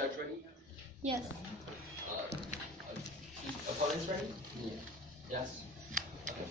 Judge ready? Yes. Opponents ready? Yeah. Yes? Okay.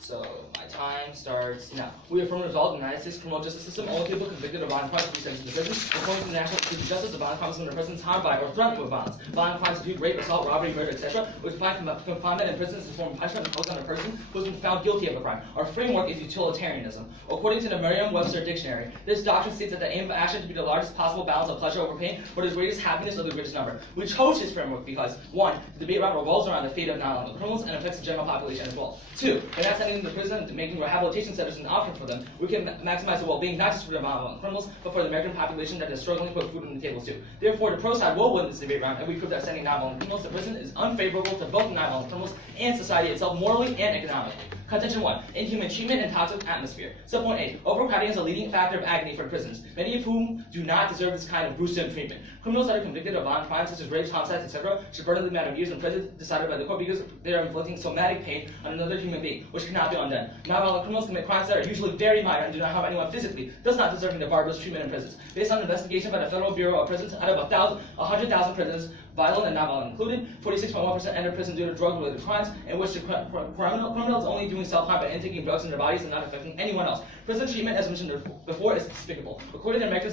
So, my time starts now. We affirm the result of the United States criminal justice system. All people convicted of violent crimes will be sentenced to prison. According to the National Institute of Justice, the violent crimes under persons harmed by or threatened with violence. Violent crimes include rape, assault, robbery, murder, etc., which find confinement in prison as a form of punishment imposed on a person who has been found guilty of a crime. Our framework is utilitarianism. According to the Merriam-Webster Dictionary, this doctrine states that the aim of action to be the largest possible balance of pleasure over pain, or the greatest happiness of the greatest number. We chose this framework because, 1, the debate round revolves around the fate of non-violent criminals and affects the general population as well. 2, by not sending them to prison and making rehabilitation centers an option for them, we can maximize the well-being not just for the non-violent criminals, but for the American population that is struggling to put food on the tables too. Therefore, the pro side will win this debate round, and we prove that sending non-violent criminals to prison is unfavorable to both the non-violent criminals and society itself, morally and economically. Contention 1, inhuman treatment and toxic atmosphere. Subpoint A, overcrowding is a leading factor of agony for prisoners, many of whom do not deserve this kind of gruesome treatment. Criminals that are convicted of violent crimes such as rapes, homicides, etc., should burn the amount of years in prison decided by the court because they are inflicting somatic pain on another human being, which cannot be undone. Non-violent criminals commit crimes that are usually very minor and do not harm anyone physically, thus not deserving the barbarous treatment in prisons. Based on an investigation by the Federal Bureau of Prisons, out of 100,000 prisoners, violent and non-violent included, 46.1% entered prison due to drug-related crimes, in which the criminal is only doing self-harm by intaking drugs in their bodies and not affecting anyone else. Prison treatment, as mentioned before, is despicable. According to the American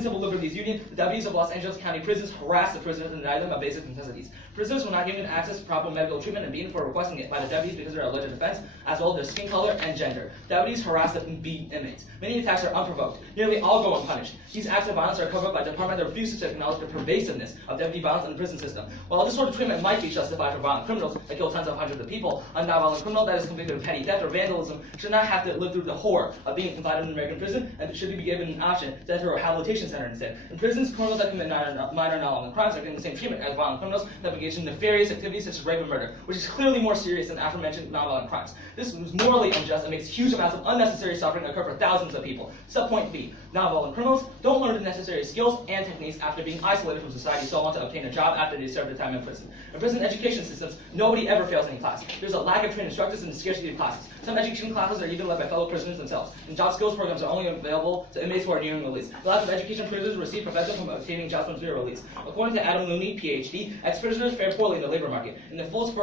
Civil Liberties Union, the deputies of Los Angeles County prisons harass the prisoners and deny them of basic necessities. Prisoners were not given access to proper medical treatment and beaten for requesting it by the deputies because of their alleged offense, as well as their skin color and gender. Deputies harass and beat inmates. Many attacks are unprovoked. Nearly all go unpunished. These acts of violence are covered by the department that refuses to acknowledge the pervasiveness of deputy violence in the prison system. While this sort of treatment might be justified for violent criminals that kill tens of hundreds of people, a non-violent criminal that is convicted of petty theft or vandalism should not have to live through the horror of being confined in an American prison and should be given an option to enter a rehabilitation center instead. In prisons, criminals that commit minor non-violent crimes are getting the same treatment as violent criminals that engage in nefarious activities such as rape and murder, which is clearly more serious than aforementioned non-violent crimes. This is morally unjust and makes huge amounts of unnecessary suffering occur for thousands of people. Subpoint B, non-violent criminals don't learn the necessary skills and techniques after being isolated from society so on to obtain a job after they serve their time in prison. In prison education systems, nobody ever fails any class. There's a lack of trained instructors and a scarcity of classes. Some education classes are even led by fellow prisoners themselves, and job skills programs are only available to inmates who are nearing release. The lack of education prisoners receive prevents from obtaining jobs once they are released. According to Adam Looney, PhD, ex-prisoners fare poorly in the labor market. In the first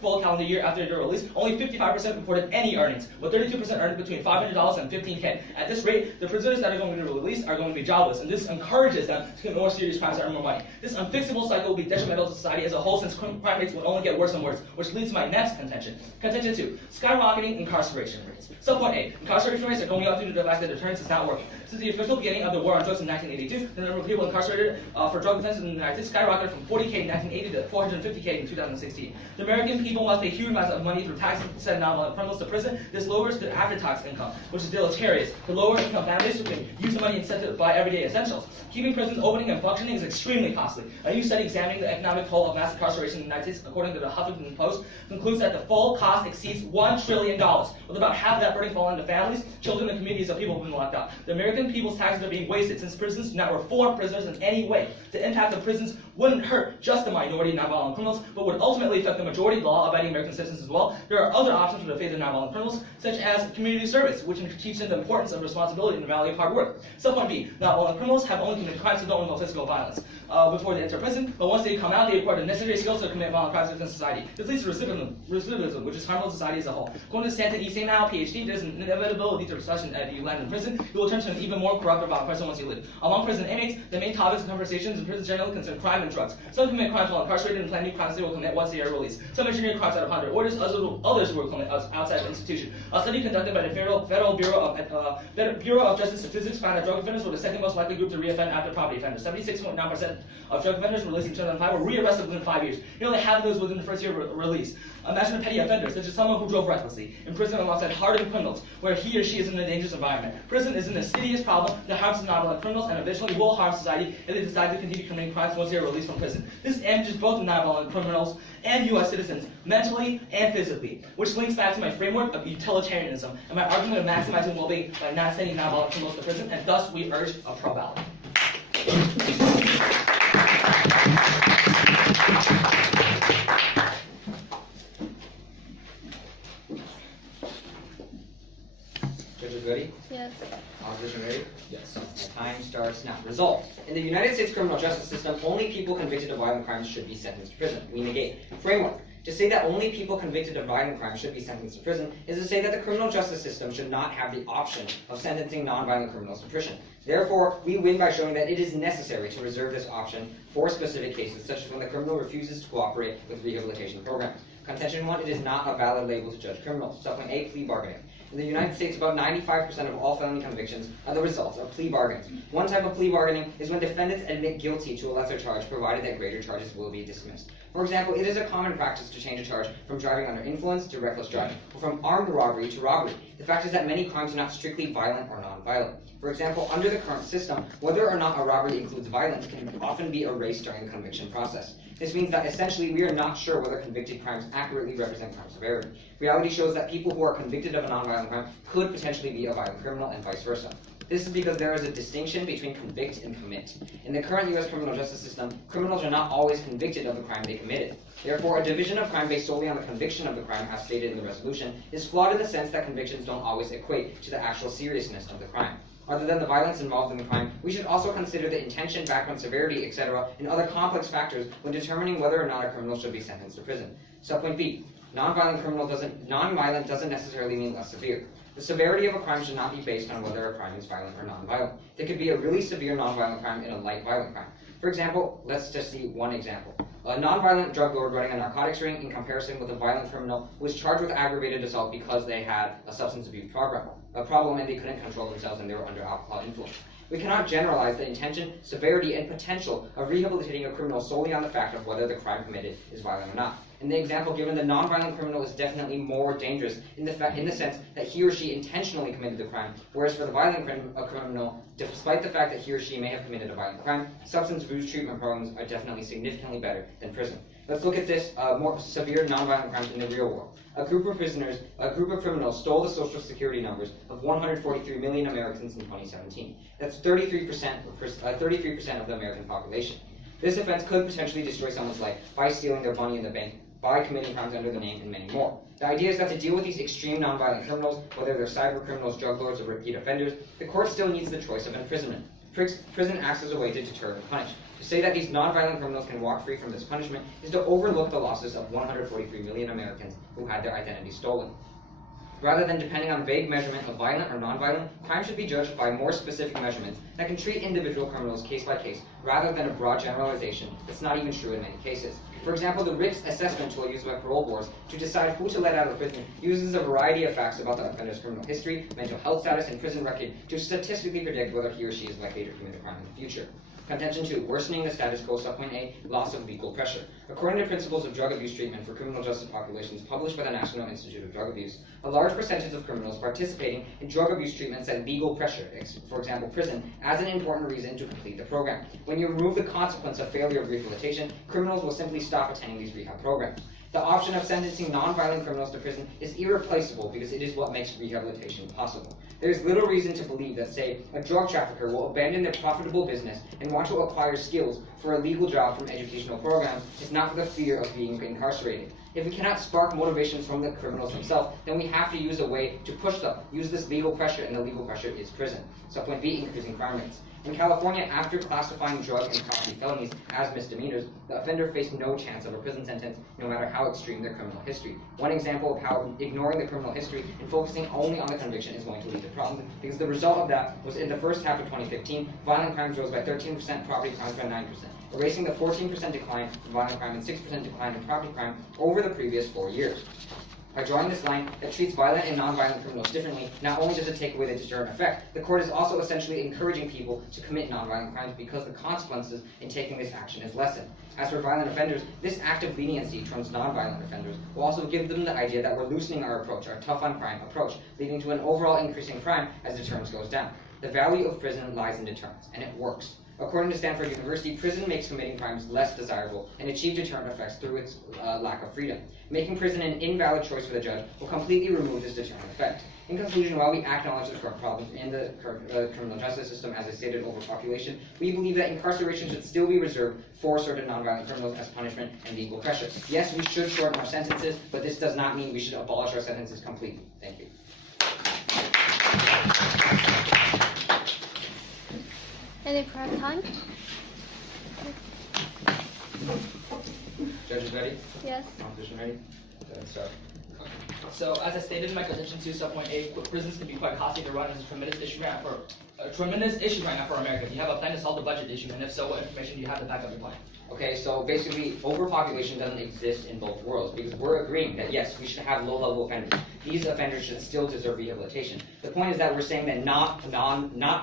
full calendar year after their release, only 55% reported any earnings, with 32% earned between $500 and $15K. At this rate, the prisoners that are going to be released are going to be jobless, and this encourages them to commit more serious crimes to earn more money. This unfixable cycle will be detrimental to society as a whole, since crime rates will only get worse and worse, which leads to my next contention. Contention 2, skyrocketing incarceration rates. Subpoint A, incarceration rates are going up due to the fact that deterrence is not working. Since the official beginning of the war on drugs in 1982, the number of people incarcerated for drug offenses in the United States skyrocketed from 40K in 1980 to 450K in 2016. The American people must pay huge amounts of money through taxes to send non-violent criminals to prison. This lowers the after-tax income, which is deleterious. The lower-income families who can use the money instead to buy everyday essentials. Keeping prisons opening and functioning is extremely costly. A new study examining the economic toll of mass incarceration in the United States, according to the Huffington Post, concludes that the full cost exceeds $1 trillion, with about half of that burden falling to families, children, and communities of people who have been locked up. The American people's taxes are being wasted since prisons do not reform prisoners in any way. The impact of prisons wouldn't hurt just the minority of nonviolent criminals, but would ultimately affect the majority of law-abiding American citizens as well. There are other options for the fate of nonviolent criminals, such as community service, which can teach them the importance of responsibility and the value of hard work. Subpoint B, nonviolent criminals have only committed crimes that don't involve physical violence before they enter prison, but once they come out, they acquire the necessary skills to commit violent crimes within society. This leads to recidivism, which is harmful to society as a whole. According to Stanton E. Samhow, PhD, there's an inevitability to recession as you land in prison. You will turn to an even more corrupt or violent person once you leave. Among prison inmates, the main topics of conversations in prison generally concern crime and drugs. Some commit crimes while incarcerated and plan new crimes they will commit once they are released. Some engineer crimes out of 100 orders, others will commit outside the institution. A study conducted by the Federal Bureau of Justice Statistics found that drug offenders were the second most likely group to reoffend after property offenders. 76.9% of drug offenders released in 2005 were rearrested within 5 years. Nearly half of those within the first year of release. Imagine a petty offender, such as someone who drove recklessly, in prison alongside hardened criminals, where he or she is in a dangerous environment. Prison is an insidious problem that harms nonviolent criminals and eventually will harm society if they decide to continue committing crimes once they are released from prison. This damages both nonviolent criminals and U.S. citizens, mentally and physically, which links back to my framework of utilitarianism and my argument of maximizing well-being by not sending nonviolent criminals to prison, and thus we urge a pro ballot. Judges ready? Yes. Opposition ready? Yes. My time time starts now. Result. In the United States criminal justice system, only people convicted of violent crimes should be sentenced to prison. We negate. Framework. To say that only people convicted of violent crimes should be sentenced to prison is to say that the criminal justice system should not have the option of sentencing non-violent criminals to prison. Therefore, we win by showing that it is necessary to reserve this option for specific cases, such as when the criminal refuses to cooperate with rehabilitation programs. Contention 1, it is not a valid label to judge criminals. Supplement A, plea bargaining. In the United States, about 95% of all felony convictions are the result of plea bargains. One type of plea bargaining is when defendants admit guilty to a lesser charge, provided that greater charges will be dismissed. For example, it is a common practice to change a charge from driving under influence to reckless driving, or from armed robbery to robbery. The fact is that many crimes are not strictly violent or non-violent. For example, under the current system, whether or not a robbery includes violence can often be erased during the conviction process. This means that essentially we are not sure whether convicted crimes accurately represent crime severity. Reality shows that people who are convicted of a non-violent crime could potentially be a violent criminal and vice versa. This is because there is a distinction between convict and commit. In the current U.S. criminal justice system, criminals are not always convicted of the crime they committed. Therefore, a division of crime based solely on the conviction of the crime, as stated in the resolution, is flawed in the sense that convictions don't always equate to the actual seriousness of the crime. Other than the violence involved in the crime, we should also consider the intention, background, severity, etc., and other complex factors when determining whether or not a criminal should be sentenced to prison. Subpoint B. Non-violent doesn't necessarily mean less severe. The severity of a crime should not be based on whether a crime is violent or non-violent. There could be a really severe non-violent crime and a light violent crime. For example, let's just see one example. A non-violent drug lord running a narcotics ring in comparison with a violent criminal who was charged with aggravated assault because they had a substance abuse problem and they couldn't control themselves and they were under alcohol influence. We cannot generalize the intention, severity, and potential of rehabilitating a criminal solely on the fact of whether the crime committed is violent or not. In the example given, the non-violent criminal is definitely more dangerous in the sense that he or she intentionally committed the crime, whereas for the violent criminal, despite the fact that he or she may have committed a violent crime, substance abuse treatment programs are definitely significantly better than prison. Let's look at this more severe non-violent crimes in the real world. A group of criminals stole the social security numbers of 143 million Americans in 2017. That's 33% of the American population. This offense could potentially destroy someone's life by stealing their money in the bank, by committing crimes under the name, and many more. The idea is that to deal with these extreme nonviolent criminals, whether they're cyber criminals, drug lords, or repeat offenders, the court still needs the choice of imprisonment. Prison acts as a way to deter and punish. To say that these nonviolent criminals can walk free from this punishment is to overlook the losses of 143 million Americans who had their identity stolen. Rather than depending on vague measurement of violent or nonviolent, crime should be judged by more specific measurements that can treat individual criminals case by case, rather than a broad generalization that's not even true in many cases. For example, the RICS assessment tool used by parole boards to decide who to let out of prison uses a variety of facts about the offender's criminal history, mental health status, and prison record to statistically predict whether he or she is likely to commit a crime in the future. Contention 2, worsening the status quo. Subpoint A, loss of legal pressure. According to Principles of Drug Abuse Treatment for Criminal Justice Populations published by the National Institute of Drug Abuse, a large percentage of criminals participating in drug abuse treatment set legal pressure, for example prison, as an important reason to complete the program. When you remove the consequence of failure of rehabilitation, criminals will simply stop attending these rehab programs. The option of sentencing non-violent criminals to prison is irreplaceable because it is what makes rehabilitation possible. There is little reason to believe that, say, a drug trafficker will abandon their profitable business and want to acquire skills for a legal job from educational programs if not for the fear of being incarcerated. If we cannot spark motivation from the criminals themselves, then we have to use a way to push them, use this legal pressure, and the legal pressure is prison. Subpoint B, increasing crime rates. In California, after classifying drug and property felonies as misdemeanors, the offender faced no chance of a prison sentence, no matter how extreme their criminal history. One example of how ignoring the criminal history and focusing only on the conviction is going to lead to problems, because the result of that was in the first half of 2015, violent crimes rose by 13%, property crimes by 9%, erasing the 14% decline in violent crime and 6% decline in property crime over the previous 4 years. By drawing this line that treats violent and non-violent criminals differently, not only does it take away the deterrent effect, the court is also essentially encouraging people to commit non-violent crimes because the consequences in taking this action is lessened. As for violent offenders, this act of leniency towards non-violent offenders will also give them the idea that we're loosening our approach, our tough-on-crime approach, leading to an overall increase in crime as deterrence goes down. The value of prison lies in deterrence, and it works. According to Stanford University, prison makes committing crimes less desirable and achieve deterrent effects through its lack of freedom. Making prison an invalid choice for the judge will completely remove this deterrent effect. In conclusion, while we acknowledge the current problems in the criminal justice system, as I stated, overpopulation, we believe that incarceration should still be reserved for certain nonviolent criminals as punishment and legal pressure. Yes, we should shorten our sentences, but this does not mean we should abolish our sentences completely. Thank you. Any prep time? Judges ready? Yes. Competition ready? Let's start. So, as I stated in my contention 2, subpoint A, prisons can be quite costly to run. It's a tremendous issue right now for America. Do you have a plan to solve the budget issue? And if so, what information do you have to back up your plan? Okay, so basically, overpopulation doesn't exist in both worlds because we're agreeing that yes, we should have low-level offenders. These offenders should still deserve rehabilitation. The point is that we're saying that not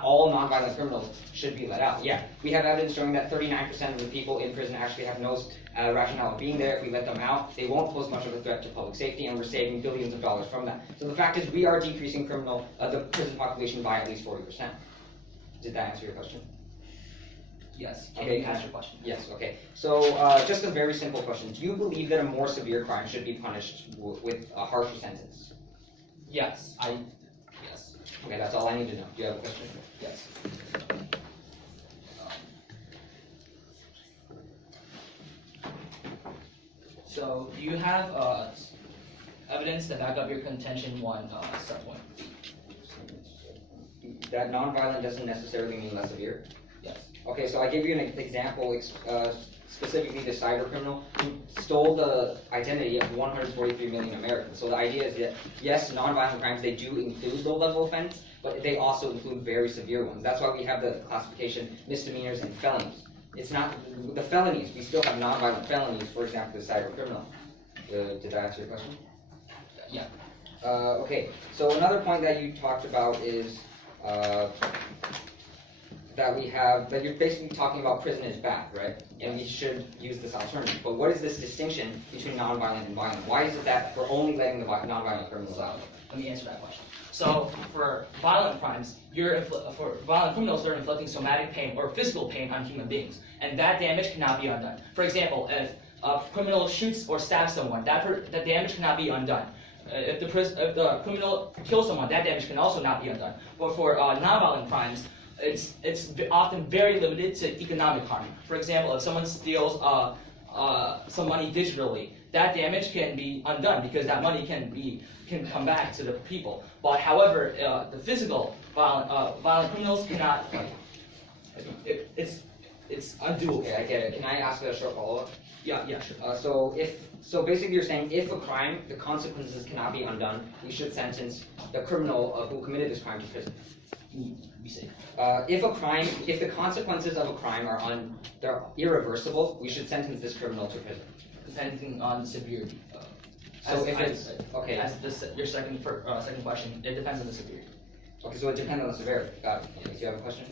all nonviolent criminals should be let out. Yeah, we have evidence showing that 39% of the people in prison actually have no rationale of being there. If we let them out, they won't pose much of a threat to public safety, and we're saving billions of dollars from that. So the fact is, we are decreasing the prison population by at least 40%. Did that answer your question? Yes. Can Okay, you ask your question? Yes, okay. So, just a very simple question. Do you believe that a more severe crime should be punished with a harsher sentence? Yes. Yes. Okay, that's all I need to know. Do you have a question? Yes. So, do you have evidence to back up your contention 1 subpoint? That nonviolent doesn't necessarily mean less severe? Yes. Okay, so I gave you an example, specifically the cyber criminal who stole the identity of 143 million Americans. So the idea is that, yes, nonviolent crimes, they do include low-level offense, but they also include very severe ones. That's why we have the classification misdemeanors and felonies. It's not the felonies. We still have nonviolent felonies, for example, the cyber criminal. Did that answer your question? Yeah. Okay, so another point that you talked about is that you're basically talking about prison is bad, right? And we should use this alternative. But what is this distinction between nonviolent and violent? Why is it that we're only letting the nonviolent criminals out? Let me answer that question. So, for violent crimes, for violent criminals, they're inflicting somatic pain or physical pain on human beings, and that damage cannot be undone. For example, if a criminal shoots or stabs someone, that damage cannot be undone. If the criminal kills someone, that damage can also not be undone. But for nonviolent crimes, it's often very limited to economic harm. For example, if someone steals some money digitally, that damage can be undone because that money can come back to the people. But however, the physical violent criminals cannot. It's undoable. Okay, I get it. Can I ask a short follow-up? Yeah, sure. So basically you're saying if a crime, the consequences cannot be undone, we should sentence the criminal who committed this crime to prison. Be safe. If the consequences of a crime they're irreversible, we should sentence this criminal to prison. Depending on the severity. Your second question, it depends on the severity. Okay, so it depends on the severity. Got it. Do you have a question?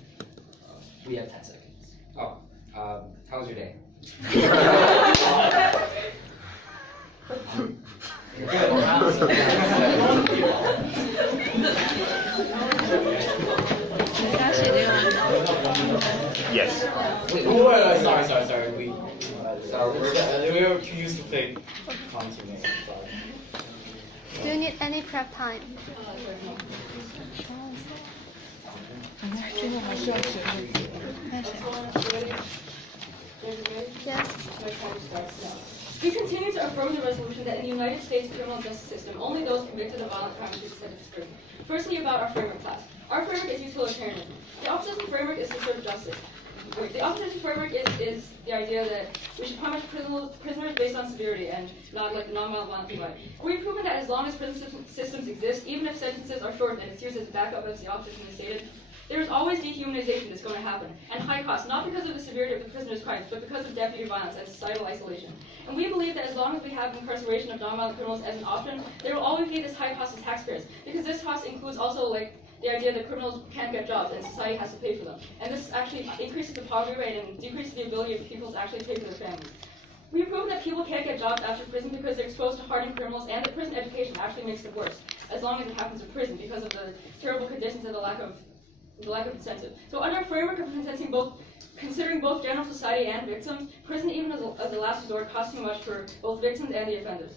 We have 10 seconds. Oh, how was your day? Yes. Sorry. We were used to play concerts. Do you need any prep time? Yes. We continue to affirm the resolution that in the United States criminal justice system, only those convicted of violent crimes should be sentenced to prison. Firstly, about our framework class. Our framework is utilitarianism. The opposition framework is to serve justice. The opposition framework is the idea that we should punish prisoners based on severity and not like the nonviolent divide. We've proven that as long as prison systems exist, even if sentences are short and it's used as backup as the opposition has stated, there is always dehumanization that's going to happen, and high cost, not because of the severity of the prisoner's crimes, but because of deputy violence and societal isolation. And we believe that as long as we have incarceration of nonviolent criminals as an option, there will always be this high cost to taxpayers, because this cost includes also like the idea that criminals can't get jobs and society has to pay for them. And this actually increases the poverty rate and decreases the ability of people to actually pay for their families. We've proven that people can't get jobs after prison because they're exposed to hardened criminals, and that prison education actually makes it worse, as long as it happens in prison, because of the terrible conditions and the lack of incentive. So under a framework of considering both general society and victims, prison even as a last resort costs too much for both victims and the offenders.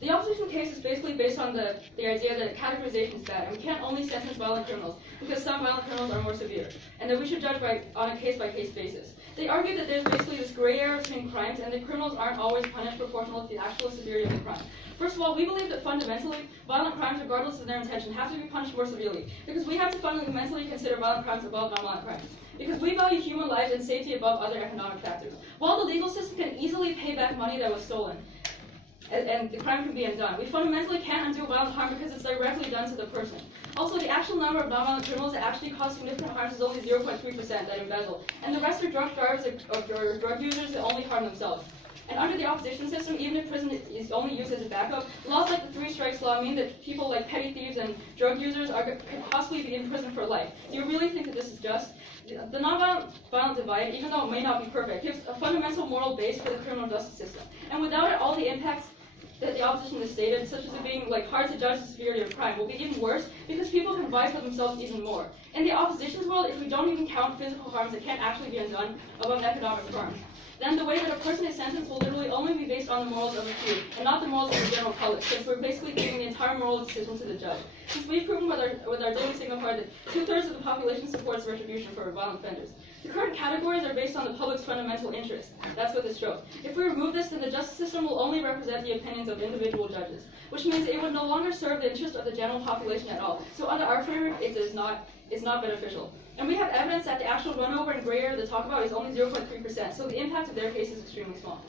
The opposition case is basically based on the idea that categorization is bad, and we can't only sentence violent criminals because some violent criminals are more severe, and that we should judge on a case-by-case basis. They argue that there's basically this gray area between crimes, and that criminals aren't always punished proportional to the actual severity of the crime. First of all, we believe that fundamentally, violent crimes, regardless of their intention, have to be punished more severely, because we have to fundamentally consider violent crimes above non-violent crimes. Because we value human lives and safety above other economic factors. While the legal system can easily pay back money that was stolen, and the crime can be undone, we fundamentally can't undo violent harm because it's directly done to the person. Also, the actual number of non-violent criminals that actually cause significant harm is only 0.3% that embezzle, and the rest are drunk drivers or drug users that only harm themselves. And under the opposition system, even if prison is only used as a backup, laws like the 3 strikes law mean that people like petty thieves and drug users could possibly be in prison for life. Do you really think that this is just? The non-violent divide, even though it may not be perfect, gives a fundamental moral base for the criminal justice system. And without it, all the impacts that the opposition has stated, such as it being hard to judge the severity of crime, will be even worse because people can vie for themselves even more. In the opposition's world, if we don't even count physical harms that can't actually be undone above economic harms, then the way that a person is sentenced will literally only be based on the morals of a few, and not the morals of the general public, since we're basically giving the entire moral decision to the judge. Since we've proven with our daily signal card that 2/3 of the population supports retribution for violent offenders. The current categories are based on the public's fundamental interest. That's what this shows. If we remove this, then the justice system will only represent the opinions of individual judges, which means it would no longer serve the interest of the general population at all. So under our framework, it's not beneficial. And we have evidence that the actual runover and gray area they talk about is only 0.3%, so the impact of their case is extremely small.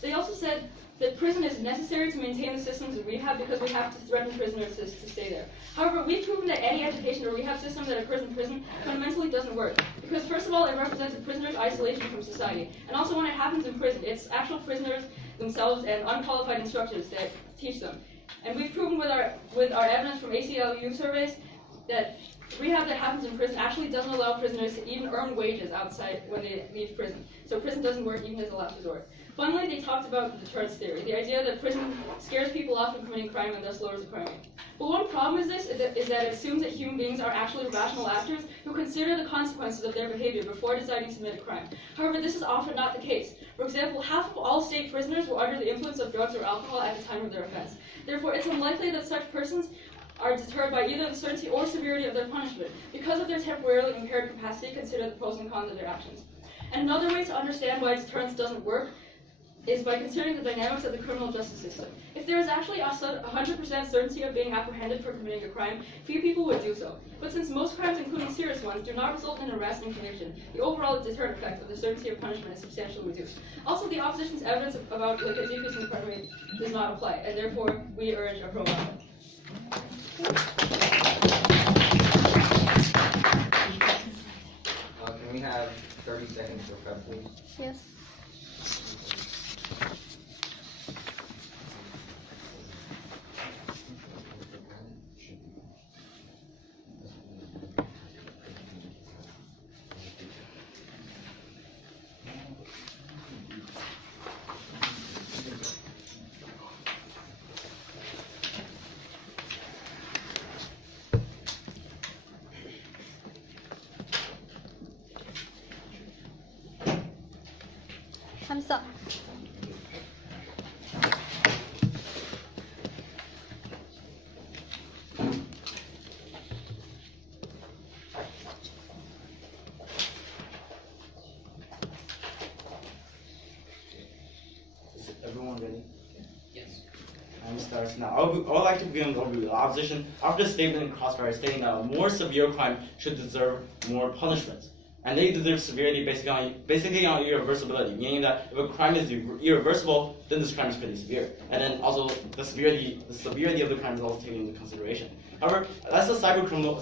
They also said that prison is necessary to maintain the systems of rehab because we have to threaten prisoners to stay there. However, we've proven that any education or rehab system that occurs in prison fundamentally doesn't work. Because first of all, it represents a prisoner's isolation from society. And also when it happens in prison, it's actual prisoners themselves and unqualified instructors that teach them. And we've proven with our evidence from ACLU surveys that rehab that happens in prison actually doesn't allow prisoners to even earn wages outside when they leave prison. So prison doesn't work even as a last resort. Finally, they talked about the deterrence theory, the idea that prison scares people off from committing crime and thus lowers the crime rate. But one problem is that it assumes that human beings are actually rational actors who consider the consequences of their behavior before deciding to commit a crime. However, this is often not the case. For example, half of all state prisoners were under the influence of drugs or alcohol at the time of their offense. Therefore, it's unlikely that such persons are deterred by either the certainty or severity of their punishment because of their temporarily impaired capacity to consider the pros and cons of their actions. And another way to understand why deterrence doesn't work is by considering the dynamics of the criminal justice system. If there is actually 100% certainty of being apprehended for committing a crime, few people would do so. But since most crimes, including serious ones, do not result in arrest and conviction, the overall deterrent effect of the certainty of punishment is substantially reduced. Also, the opposition's evidence about a decrease in the crime rate does not apply, and therefore we urge a pro-violence. Can we have 30 seconds for prep, please? Yes. Time's up. Is everyone ready? Yes. Time starts now. I would like to begin with overview. The opposition, after the statement in Crossfire stating that a more severe crime should deserve more punishment. And they deserve severity basically on irreversibility, meaning that if a crime is irreversible, then this crime is pretty severe. And then also the severity of the crime is also taken into consideration. However, that's the cyber criminal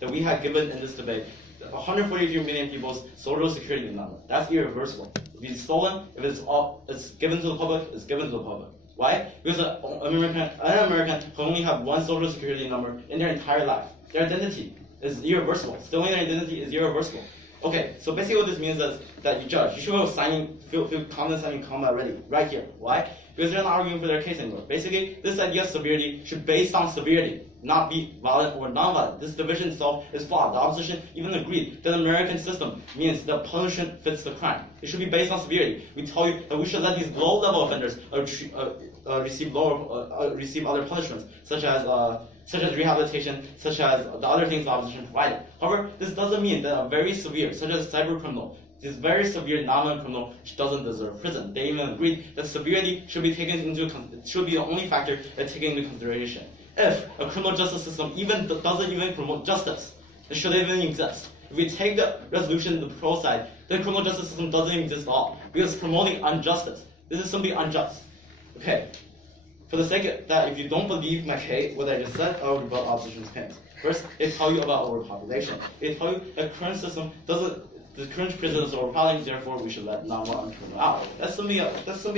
that we had given in this debate. 143 million people's social security number. That's irreversible. If it's stolen, if it's given to the public, it's given to the public. Why? Because an American can only have one social security number in their entire life. Their identity is irreversible. Stealing their identity is irreversible. Okay, so basically what this means is that you judge. You should feel confident signing comma ready, right here. Why? because they're not arguing for their case anymore. Basically, this idea of severity should be based on severity, not be violent or non-violent. This division itself is flawed. The opposition even agreed that the American system means that punishment fits the crime. It should be based on severity. We tell you that we should let these low-level offenders receive other punishments, such as rehabilitation, such as the other things the opposition provided. However, this doesn't mean that a very severe, such as a cyber criminal, this very severe non-violent criminal doesn't deserve prison. They even agreed that severity should be the only factor that's taken into consideration. If a criminal justice system doesn't even promote justice, it should even exist. If we take the resolution to the pro side, the criminal justice system doesn't even exist at all, because it's promoting injustice. This is simply unjust. Okay. For the sake of that, if you don't believe my case, what I just said, I will rebut opposition's claims. First, they tell you about overpopulation. They tell you that the current prison is overcrowding, therefore we should let non-violent criminals out. That's simply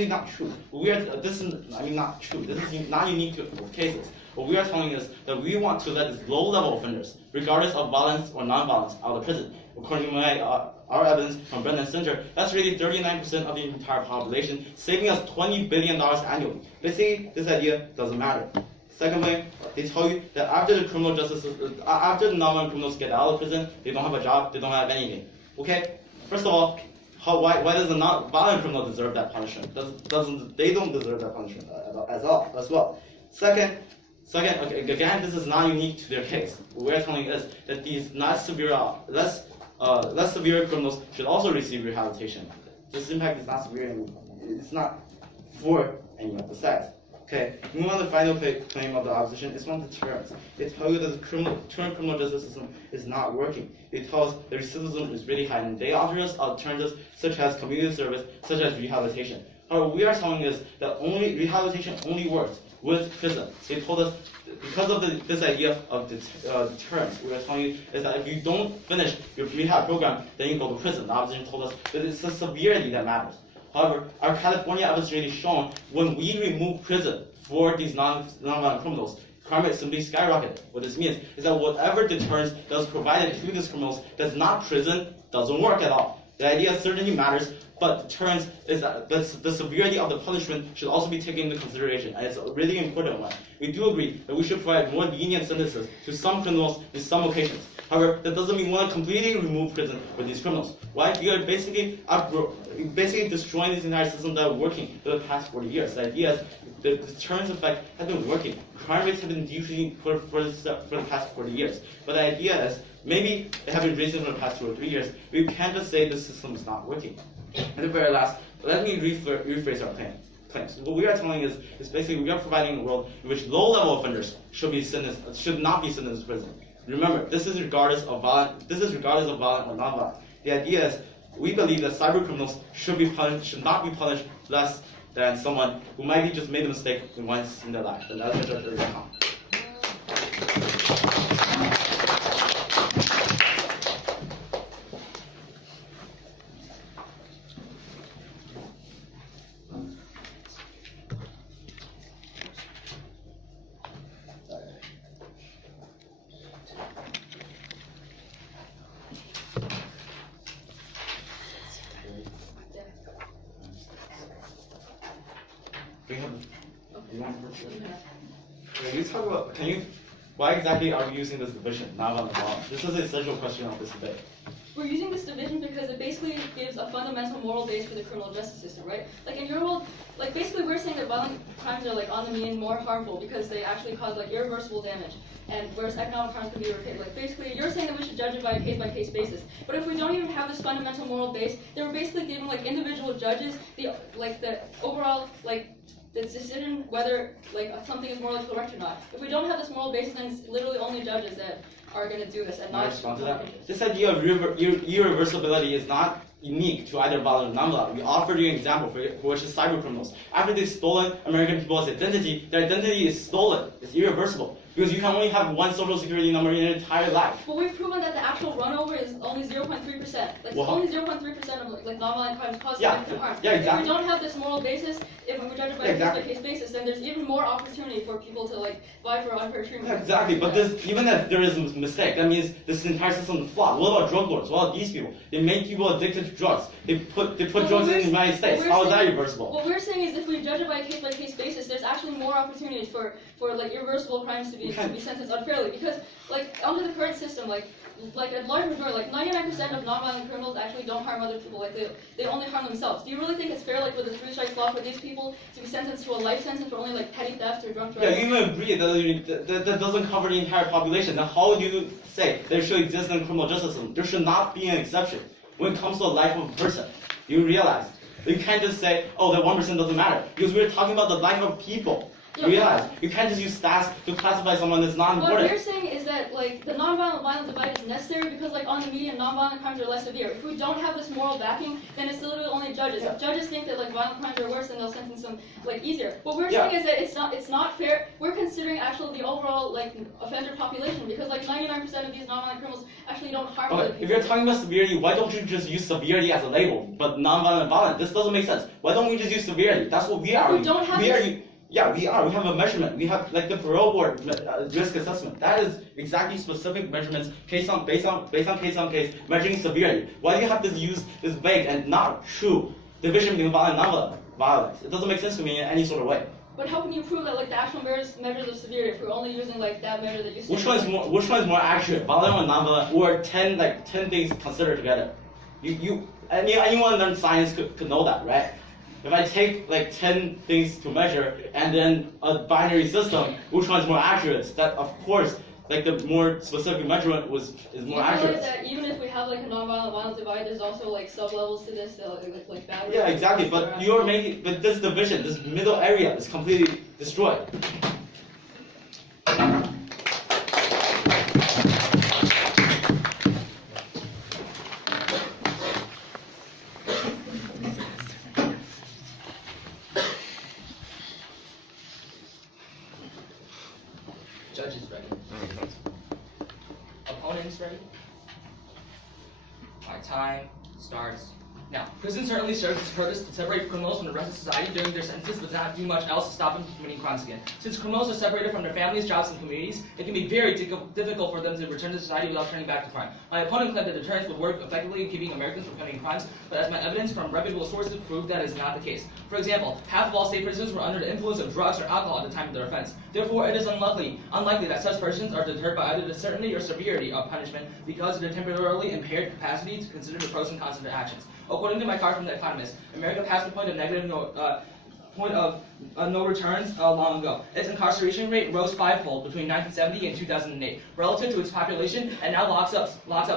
not true. Not true. This is not unique to both cases. What we are telling is that we want to let these low-level offenders, regardless of violence or non-violence, out of prison. According to our evidence from Brennan Center, that's really 39% of the entire population, saving us $20 billion annually. Basically, this idea doesn't matter. Secondly, they tell you that after the non-violent criminals get out of prison, they don't have a job, they don't have anything. Okay? First of all, why does a non-violent criminal deserve that punishment? They don't deserve that punishment as well. Second, again, this is not unique to their case. What we're telling is that these less severe criminals should also receive rehabilitation. This impact is not severe, and it's not for any of the sides. Okay, moving on to the final claim of the opposition is one of deterrence. They tell you that the current criminal justice system is not working. They tell us the recidivism is really high, and they offer us alternatives such as community service, such as rehabilitation. However, we are telling is that rehabilitation only works with prison. They told us because of this idea of deterrence, we are telling you is that if you don't finish your rehab program, then you go to prison. The opposition told us that it's the severity that matters. However, our California evidence really shown when we remove prison for these non-violent criminals, crime rate simply skyrocketed. What this means is that whatever deterrence that was provided to these criminals that's not prison doesn't work at all. The idea certainly matters, but deterrence is that the severity of the punishment should also be taken into consideration, and it's a really important one. We do agree that we should provide more lenient sentences to some criminals in some occasions. However, that doesn't mean we want to completely remove prison for these criminals. Why? We are basically destroying this entire system that was working for the past 40 years. The idea is the deterrence effect has been working. Crime rates have been decreasing for the past 40 years. But the idea is maybe they have been raising for the past 2 or 3 years. We can't just say the system is not working. And the very last, let me rephrase our claims. What we are telling is basically we are providing a world in which low-level offenders should not be sentenced to prison. Remember, this is regardless of violent or non-violent. The idea is we believe that cyber criminals should not be punished less than someone who might be just made a mistake once in their life. And that's what Judge Early. Why exactly are we using this division, non-violent violence? This is the essential question of this debate. We're using this division because it basically gives a fundamental moral base for the criminal justice system, right? Like in your world, like basically we're saying that violent crimes are like on the mean more harmful because they actually cause like irreversible damage, and whereas economic crimes can be repaired. Like basically you're saying that we should judge it by a case-by-case basis. But if we don't even have this fundamental moral base, then we're basically giving like individual judges the overall the decision whether something is morally correct or not. If we don't have this moral basis, then it's literally only judges that are going to do this and not. Respond to that. This idea of irreversibility is not unique to either violent or non-violent. We offered you an example for which is cyber criminals. After they've stolen American people's identity, their identity is stolen. It's irreversible. because you can only have one social security number in your entire life. But we've proven that the actual runover is only 0.3%. Like Well, only 0.3% of like nonviolent crimes cause Yeah, significant harm. yeah, exactly. If we don't have this moral basis, if we judge it by Yeah, a exactly. case-by-case basis, then there's even more opportunity for people to like vie for unfair treatment. Yeah, exactly. But even if there is a mistake, that means this entire system is flawed. What about drug lords? What about these people? They make people addicted to drugs. They put But drugs in we're- the United States. we're How is that saying- reversible? What we're saying is if we judge it by a case-by-case basis, there's actually more opportunities for like irreversible crimes to be sentenced unfairly. Because like under the current system, like a large majority, like 99% of nonviolent criminals actually don't harm other people. Like they only harm themselves. Do you really think it's fair, like with the three strikes law, for these people to be sentenced to a life sentence for only like petty theft or drunk Yeah, driving? you even agree that doesn't cover the entire population. Then how do you say there should exist in the criminal justice system? There should not be an exception when it comes to the life of a person. You realize you can't just say, oh, that 1% doesn't matter, because we're talking about the life of people. You realize you can't just use stats to classify someone that's not What important. we're saying is that like the nonviolent-violent divide is necessary because like on the median, nonviolent crimes are less severe. If we don't have this moral backing, then it's literally only judges. If judges think that like violent crimes are worse, then they'll sentence them like easier. What we're saying is that it's not fair. We're considering actually the overall like offender population because like 99% of these nonviolent criminals actually don't harm other Okay, people. if you're talking about severity, why don't you just use severity as a label, but non-violent violent? This doesn't make sense. Why don't we just use severity? That's what we are. We don't have we are. this- Yeah, we are. We have a measurement. We have like the parole board risk assessment. That is exactly specific measurements based on case on case measuring severity. Why do you have to use this vague and not true division between violent and non-violent violence? It doesn't make sense to me in any sort of way. But how can you prove that like the actual measures of severity if we're only using like that measure that you said? Which one is more accurate, violent or non-violent, or 10 things considered together? Anyone learned science could know that, right? If I take like 10 things to measure and then a binary system, which one is more accurate? That of course, like the more specific measurement is more You accurate. realize that even if we have like a nonviolent-violent divide, there's also like sub-levels to this, like battery. Yeah, exactly. But you're making, but this division, this middle area is completely destroyed. Judges ready. Opponents ready. My time starts now. Prison certainly serves its purpose to separate criminals from the rest of society during their sentences, but does not do much else to stop them from committing crimes again. Since criminals are separated from their families, jobs, and communities, it can be very difficult for them to return to society without turning back to crime. My opponent claimed that deterrence would work effectively in keeping Americans from committing crimes, but as my evidence from reputable sources proved, that is not the case. For example, half of all state prisoners were under the influence of drugs or alcohol at the time of their offense. Therefore, it is unlikely that such persons are deterred by either the certainty or severity of punishment because of their temporarily impaired capacity to consider the pros and cons of their actions. According to my card from The Economist, America passed the point of no returns long ago. Its incarceration rate rose fivefold between 1970 and 2008 relative to its population, and now locks up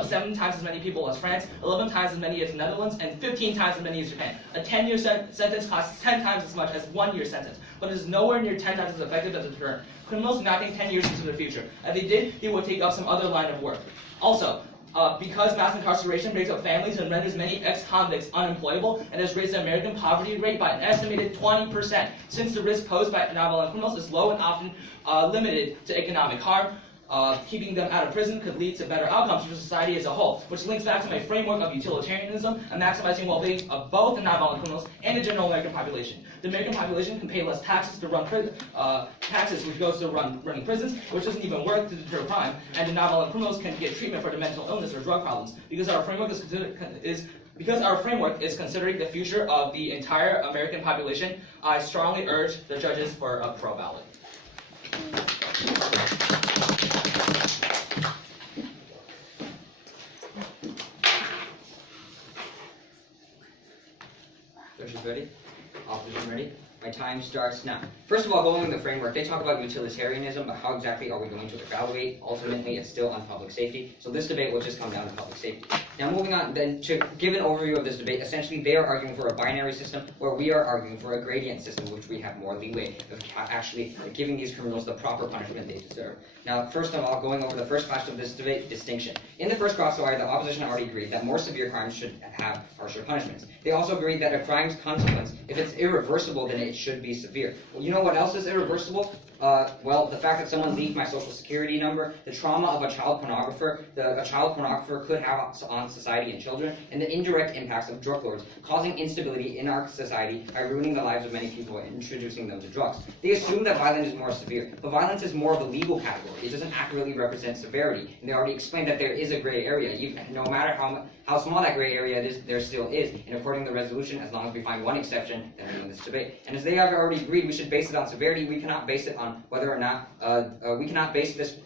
7 times as many people as France, 11 times as many as the Netherlands, and 15 times as many as Japan. A 10-year sentence costs 10 times as much as 1 year sentence, but it is nowhere near 10 times as effective as a deterrent. Criminals do not think 10 years into the future. If they did, they would take up some other line of work. Also, because mass incarceration breaks up families and renders many ex-convicts unemployable, and has raised the American poverty rate by an estimated 20%, since the risk posed by nonviolent criminals is low and often limited to economic harm. Keeping them out of prison could lead to better outcomes for society as a whole, which links back to my framework of utilitarianism and maximizing well-being of both the nonviolent criminals and the general American population. The American population can pay less taxes to run taxes, which goes to running prisons, which doesn't even work to deter crime, and the nonviolent criminals can get treatment for their mental illness or drug problems. Because our framework is considering the future of the entire American population, I strongly urge the judges for a pro ballot. Judges ready? Opposition ready? My time starts now. First of all, going in the framework, they talk about utilitarianism, but how exactly are we going to evaluate? Ultimately, it's still on public safety. So this debate will just come down to public safety. Now, moving on then to give an overview of this debate, essentially they are arguing for a binary system, where we are arguing for a gradient system, which we have more leeway of actually giving these criminals the proper punishment they deserve. Now, first of all, going over the first class of this debate, distinction. In the first crossfire, the opposition already agreed that more severe crimes should have harsher punishments. They also agreed that a crime's consequence, if it's irreversible, then it should be severe. Well, you know what else is irreversible? Well, the fact that someone leaked my social security number, the trauma of a child pornographer, a child pornographer could have on society and children, and the indirect impacts of drug lords, causing instability in our society by ruining the lives of many people and introducing them to drugs. They assume that violence is more severe, but violence is more of a legal category. It doesn't accurately represent severity, and they already explained that there is a gray area. No matter how small that gray area is, there still is, and according to the resolution, as long as we find one exception, then we win this debate. And as they have already agreed, we should base it on severity. We cannot base it on whether or not, we cannot base this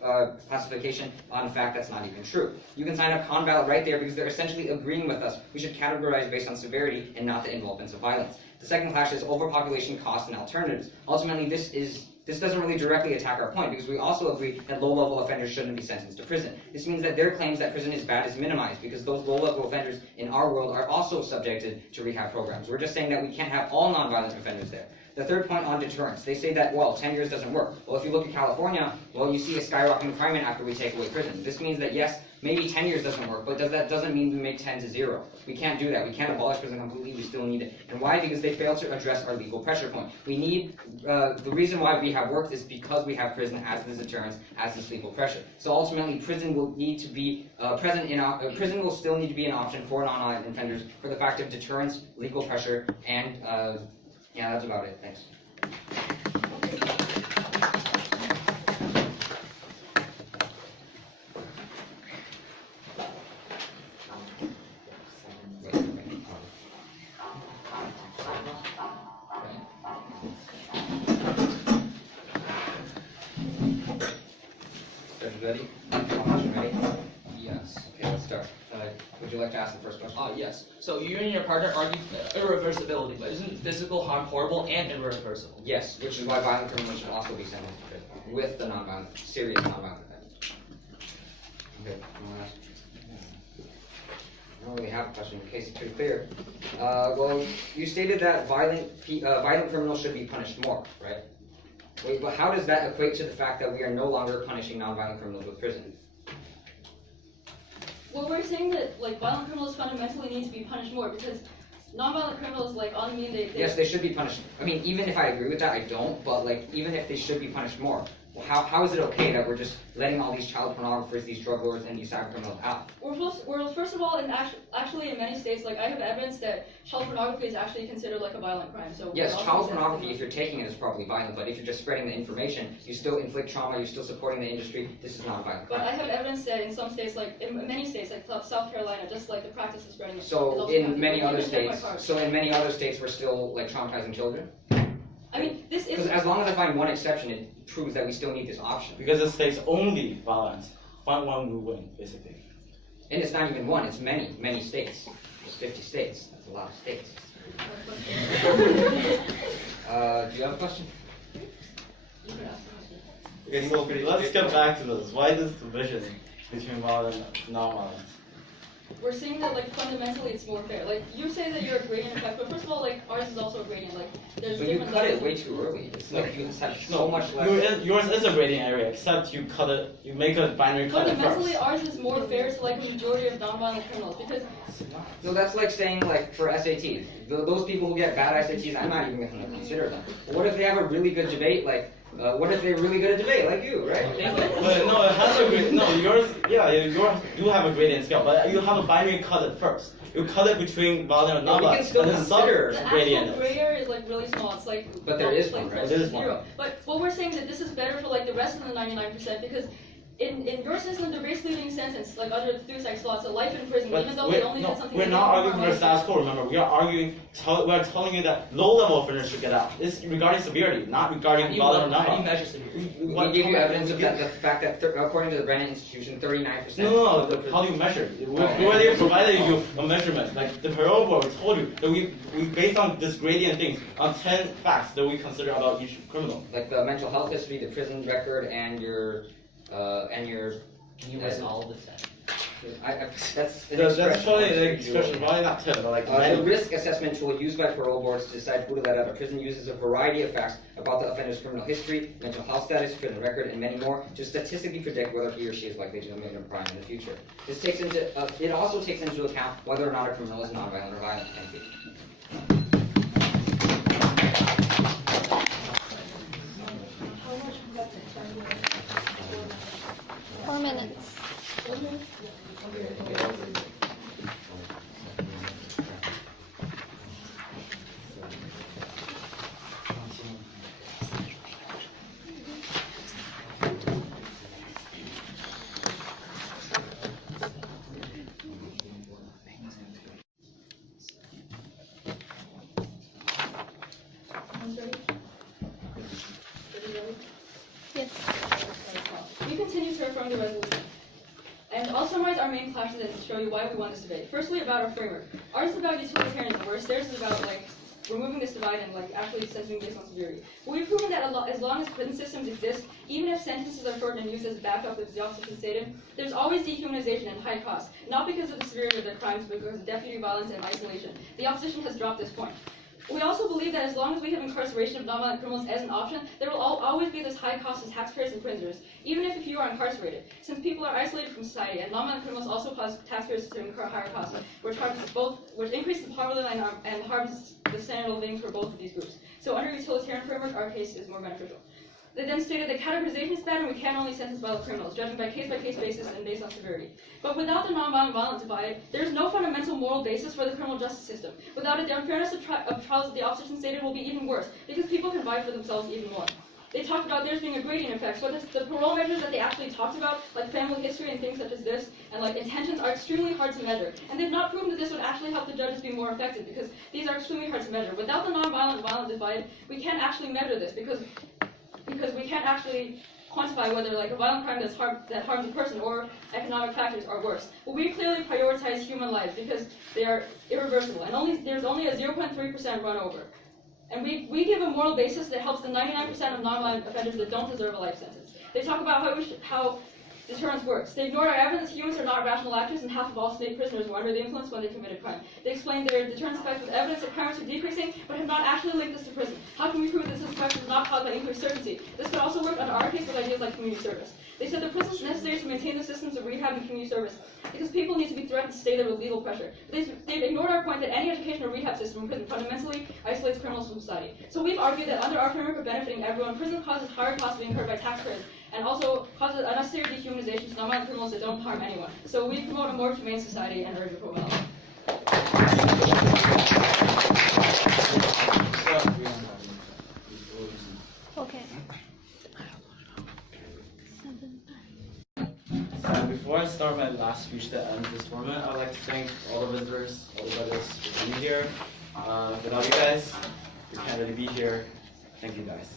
classification on a fact that's not even true. You can sign up Con Ballot right there because they're essentially agreeing with us. We should categorize based on severity and not the involvement of violence. The second clash is overpopulation, cost, and alternatives. Ultimately, this doesn't really directly attack our point because we also agree that low-level offenders shouldn't be sentenced to prison. This means that their claims that prison is bad is minimized because those low-level offenders in our world are also subjected to rehab programs. We're just saying that we can't have all nonviolent offenders there. The third point on deterrence. They say that, well, 10 years doesn't work. Well, if you look at California, well, you see a skyrocketing crime rate after we take away prison. This means that, yes, maybe 10 years doesn't work, but that doesn't mean we make 10 to 0. We can't do that. We can't abolish prison completely. We still need it. And why? Because they fail to address our legal pressure point. We need, the reason why we have worked is because we have prison as this deterrence, as this legal pressure. So ultimately, prison will need to be prison will still need to be an option for non-violent offenders for the fact of deterrence, legal pressure, and yeah, that's about it. Thanks. Ready? Ready? Yes. Okay, let's start. Would you like to ask the first question? Yes. So you and your partner argue irreversibility, but isn't physical harm horrible and irreversible? Yes, which is why violent criminals should also be sentenced to prison with the non-violent, serious non-violent offenses. Okay, you wanna ask? I don't really have a question. In case it's too clear. Well, you stated that violent criminals should be punished more, right? Wait, but how does that equate to the fact that we are no longer punishing non-violent criminals with prison? Well, we're saying that like violent criminals fundamentally need to be punished more because non-violent criminals like on mean they Yes, they should be punished. I mean, even if I agree with that, I don't. But like, even if they should be punished more, well, how is it okay that we're just letting all these child pornographers, these drug lords, and these cyber criminals out? Well, first of all, actually in many states, like I have evidence that child pornography is actually considered like a violent crime. So Yes, child pornography, if you're taking it, is probably violent. But if you're just spreading the information, you still inflict trauma. You're still supporting the industry. This is not a violent But crime. I have evidence that in some states, like in many states, like South Carolina, just like the practice of spreading it. is So also in counted. many Like, other even check my states, card. so in many other states, we're still like traumatizing children. I mean, this Because is. as long as I find one exception, it proves that we still need this option. Because it states only violence. Find one will win, basically. And it's not even one; it's many states. There's 50 states. That's a lot of states. Do you have a question? You can ask the question. Okay, so let's get back to this. Why this division between violent and non-violent? We're saying that like fundamentally it's more fair. Like you say that you're a gradient effect, but first of all, like ours is also a gradient. Like there's But you different cut it levels. way too early. It's like you have so much less. Yours is a grading area, except you cut it, you make a binary cut it Fundamentally, first. ours is more fair to like the majority of non-violent criminals because So that's like saying like for SATs, those people who get bad SATs, I'm not even going to consider them. But what if they have a really good debate? Like, what if they're really good at debate, like you, right? But no, it has a grade. No, yours do have a gradient scale, but you have a binary cut it first. You cut it between violent and But we non-violent, can still and then consider the sub actual gradient. gray area is like really small. It's like But there is like one, right? close There to is one. zero. But we're saying that this is better for like the rest of the 99% because in your system they're basically being sentenced like under through sex law, so life in prison, even though they only did something. we're they not didn't arguing for harm the status quo. Remember, we are arguing. We're telling you that low-level offenders should get out. It's regarding severity, not regarding violent or How do you non-violent. measure severity? We give you evidence of that, the fact that according to the Brennan Institution, 39%. No, how do you measure? We already provided you a measurement. Like the parole board told you that we based on this gradient things on 10 facts that we consider about each criminal. Like the mental health history, the prison record, and your. Can you list all of the 10? That's an That's probably expression. the expression, probably not 10, but like The many. risk assessment tool used by parole boards to decide who to let out of prison uses a variety of facts about the offender's criminal history, mental health status, prison record, and many more to statistically predict whether he or she is likely to commit a crime in the future. This takes into it also takes into account whether or not a criminal is nonviolent or violent. Thank you. How much minutes. Yes. We continue to affirm the resolution. And I'll summarize our main clashes and show you why we won this debate. Firstly, about our framework. Ours is about utilitarianism, whereas theirs is about removing this divide and actually censoring based on severity. But we've proven that as long as prison systems exist, even if sentences are shortened and used as backup, as the opposition stated, there's always dehumanization and high cost, not because of the severity of their crimes, but because of deputy violence and isolation. The opposition has dropped this point. We also believe that as long as we have incarceration of nonviolent criminals as an option, there will always be this high cost to taxpayers and prisoners, even if you are incarcerated. Since people are isolated from society, and nonviolent criminals also cause taxpayers to incur higher costs, which increases the poverty line and harms the standard of living for both of these groups. So under utilitarian framework, our case is more beneficial. They then stated that categorization is bad and we can only sentence violent criminals, judging by case-by-case basis and based on severity. But without the nonviolent divide, there is no fundamental moral basis for the criminal justice system. Without it, the unfairness of trials that the opposition stated will be even worse, because people can vie for themselves even more. They talked about there's being a gradient effect, so the parole measures that they actually talked about, like family history and things such as this, and intentions, are extremely hard to measure. And they've not proven that this would actually help the judges be more effective, because these are extremely hard to measure. Without the nonviolent divide, we can't actually measure this, because we can't actually quantify whether a violent crime that harms a person or economic factors are worse. But we clearly prioritize human lives because they are irreversible, and there's only a 0.3% run over. And we give a moral basis that helps the 99% of nonviolent offenders that don't deserve a life sentence. They talk about how deterrence works. They ignored our evidence humans are not rational actors, and half of all state prisoners were under the influence when they committed crime. They explained their deterrence effect with evidence that crime rates are decreasing, but have not actually linked this to prison. How can we prove that this effect is not caused by increased certainty? This could also work under our case with ideas like community service. They said the prisons are necessary to maintain the systems of rehab and community service, because people need to be threatened to stay there with legal pressure. They've ignored our point that any education or rehab system in prison fundamentally isolates criminals from society. So we've argued that under our framework of benefiting everyone, prison causes higher costs being incurred by taxpayers, and also causes unnecessary dehumanization to nonviolent criminals that don't harm anyone. So we promote a more humane society and urge approval. Okay. So before I start my last speech to end this tournament, I'd like to thank all the visitors, all the judges for being here. Without you guys, we can't really be here. Thank you guys.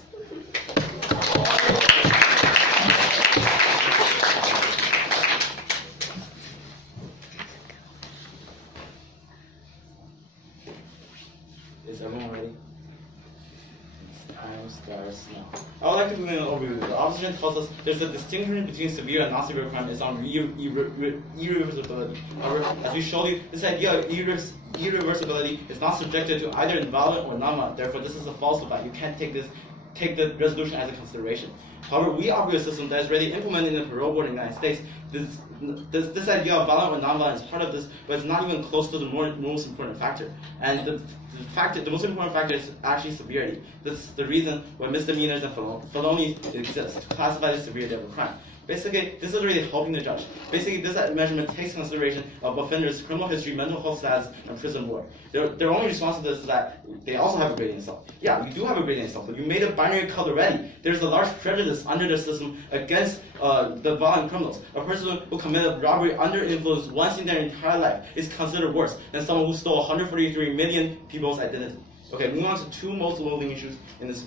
Is everyone ready? Time starts now. I would like to begin an overview. The opposition tells us there's a distinction between severe and non-severe crime is on irreversibility. However, as we showed you, this idea of irreversibility is not subjected to either violent or non-violent. Therefore, this is a false divide. You can't take the resolution as a consideration. However, we argue a system that is already implemented in the parole board in the United States. This idea of violent or non-violent is part of this, but it's not even close to the most important factor. And the most important factor is actually severity. This is the reason why misdemeanors and felonies exist, to classify the severity of a crime. Basically, this is really helping the judge. Basically, this measurement takes consideration of offenders' criminal history, mental health status, and prison board. Their only response to this is that they also have a gradient self. Yeah, you do have a gradient self, but you made a binary cut already. There's a large prejudice under the system against the violent criminals. A person who committed robbery under influence once in their entire life is considered worse than someone who stole 143 million people's identity. Okay, moving on to two most important issues in this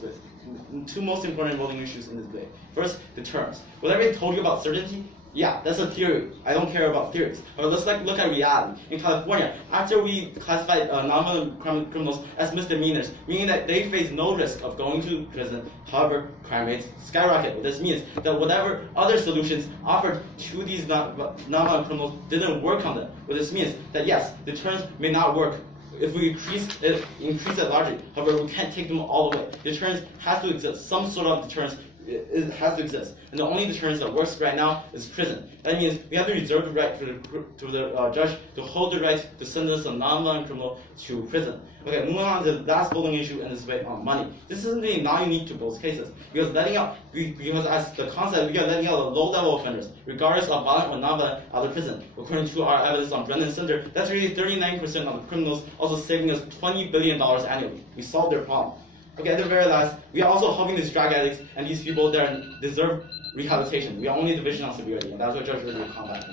debate. First, deterrence. What I already told you about certainty, yeah, that's a theory. I don't care about theories. But let's look at reality. In California, after we classified nonviolent criminals as misdemeanors, meaning that they face no risk of going to prison, however, crime rates skyrocket. This means that whatever other solutions offered to these nonviolent criminals didn't work on them. What this means that yes, deterrence may not work if we increase it largely. However, we can't take them all away. Deterrence has to exist. Some sort of deterrence it has to exist. And the only deterrence that works right now is prison. That means we have to reserve the right to the judge to hold the right to sentence a non-violent criminal to prison. Okay, moving on to the last bullying issue in this way on money. This is something not unique to both cases because because as the concept, we are letting out the low-level offenders, regardless of violent or non-violent, out of prison. According to our evidence on Brennan Center, that's really 39% of the criminals, also saving us $20 billion annually. We solved their problem. Okay, at the very last, we are also helping these drug addicts and these people that deserve rehabilitation. We are only division on severity, and that's what Judge Ridley will combat.